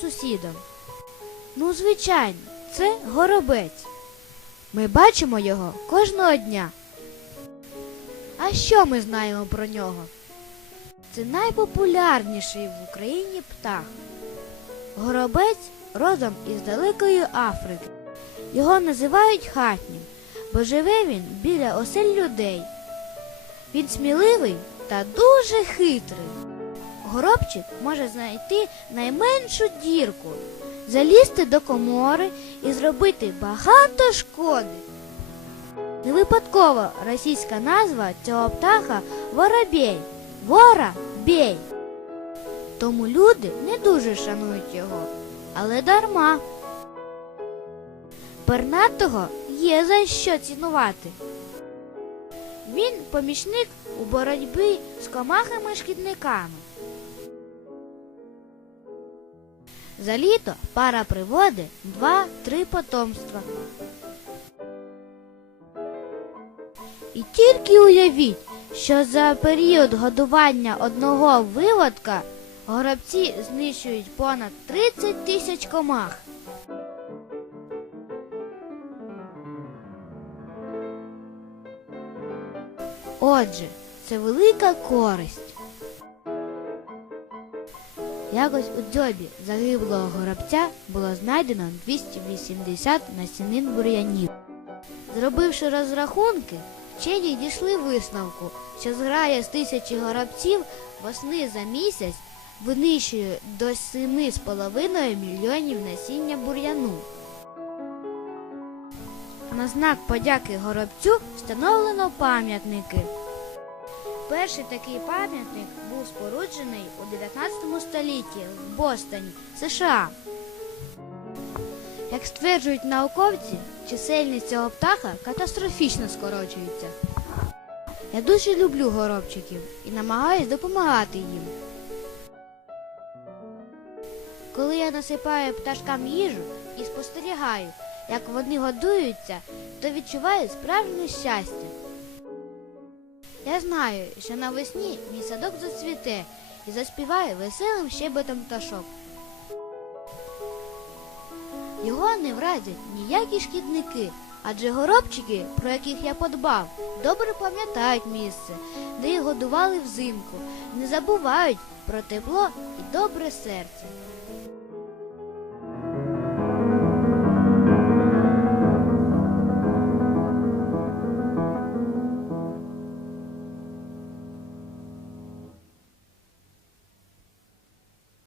сусідом. Ну, звичайно, це горобець. Ми бачимо його кожного дня. А що ми знаємо про нього? Це найпопулярніший в Україні птах. Горобець родом із далекої Африки. Його називають хатнім, бо живе він біля осель людей. Він сміливий та дуже хитрий. Горобчик може знайти найменшу дірку, залізти до комори і зробити багато шкоди. Не випадково російська назва цього птаха воробей. Вора бей. Тому люди не дуже шанують його, але дарма. Пернатого є за що цінувати. Він помічник у боротьбі з комахами-шкідниками. За літо пара приводить два-три потомства. І тільки уявіть, що за період годування одного виводка горобці знищують понад 30 тисяч комах. Отже, це велика користь. Якось у дзьобі загиблого горобця було знайдено 280 насінин бур'янів. Зробивши розрахунки, вчені дійшли висновку, що зграя з тисячі горобців восени за місяць винищує до 7,5 мільйонів насіння бур'яну. На знак подяки горобцю встановлено пам'ятники. Перший такий пам'ятник був споруджений у 19 столітті в Бостоні, США. Як стверджують науковці, чисельність цього птаха катастрофічно скорочується. Я дуже люблю горобчиків і намагаюсь допомагати їм. Коли я насипаю пташкам їжу і спостерігаю, як вони годуються, то відчуваю справжнє щастя. Я знаю, що навесні мій садок зацвіте і заспіває веселим щебетом пташок. Його не вразять ніякі шкідники, адже горобчики, про яких я подбав, добре пам'ятають місце, де їх годували взимку, не забувають про тепло і добре серце.